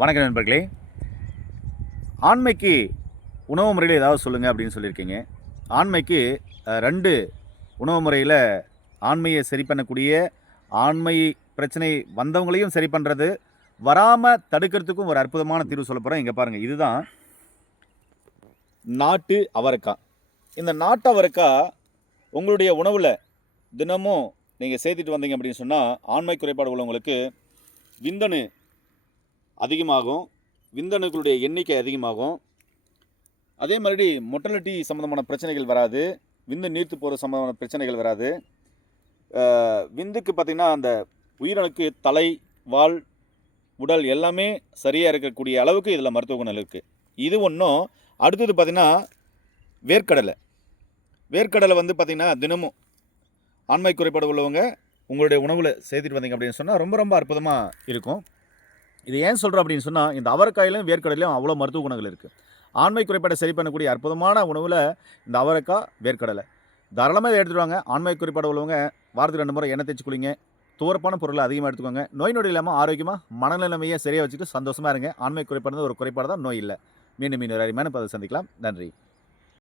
வணக்கம் நண்பர்களே. ஆண்மைக்கு உணவு முறையில் ஏதாவது சொல்லுங்கள் அப்படின்னு சொல்லியிருக்கீங்க. ஆண்மைக்கு 2 உணவு முறையில் ஆண்மையை சரி பண்ணக்கூடிய, ஆண்மை பிரச்சனை வந்தவங்களையும் சரி பண்ணுறது, வராமல் தடுக்கிறதுக்கும் ஒரு அற்புதமான தீர்வு சொல்ல போகிறேன். இங்கே பாருங்கள், இதுதான் நாட்டு அவரைக்காய். இந்த நாட்டு அவரைக்காய் உங்களுடைய உணவில் தினமும் நீங்கள் சேர்த்துட்டு வந்தீங்க அப்படின்னு சொன்னால், ஆண்மை குறைபாடு உள்ளவங்களுக்கு விந்தணு அதிகமாகும், விந்தணுக்களுடைய எண்ணிக்கை அதிகமாகும். அதே மாதிரி மொட்டலிட்டி சம்மந்தமான பிரச்சனைகள் வராது, விந்து நீர்த்து போகிற சம்மந்தமான பிரச்சனைகள் வராது. விந்துக்கு பார்த்திங்கன்னா அந்த உயிரணுக்கு தலை, வால், உடல் எல்லாமே சரியாக இருக்கக்கூடிய அளவுக்கு இதில் மருத்துவ குணம் இருக்குது. இது ஒன்றும். அடுத்தது பார்த்திங்கன்னா வேர்க்கடலை. வேர்க்கடலை வந்து பார்த்திங்கன்னா தினமும் ஆண்மை குறைபாடு உள்ளவங்க உங்களுடைய உணவில் சேர்த்துட்டு வந்தீங்க அப்படின்னு சொன்னால் ரொம்ப ரொம்ப அற்புதமாக இருக்கும். இது ஏன் சொல்கிறோம் அப்படின்னு சொன்னால், இந்த அவரைக்காயிலும் வேர்க்கடலையும் அவ்வளோ மருத்துவ குணங்கள் இருக்குது. ஆண்மை குறைபாட்டை சரி பண்ணக்கூடிய அற்புதமான உணவில் இந்த அவரைக்காய், வேர்க்கடலை தாராளமாக இதை எடுத்துகிட்டு வாங்க. ஆண்மை குறைபாடு உள்ளவங்க வாரத்துக்கு 2 முறை எண்ணெய் தேய்ச்சி குளிங்க. துவர்ப்பான பொருளை அதிகமாக எடுத்துக்கோங்க. நோய் நொடி இல்லாமல் ஆரோக்கியமாக மனநிலைமையை சரியாக வச்சுட்டு சந்தோஷமாக இருங்க. ஆண்மை குறைபாடு ஒரு குறைபாடு தான், நோய் இல்லை. மீண்டும் இன்னொரு அருமையான பதிவில் சந்திக்கலாம். நன்றி.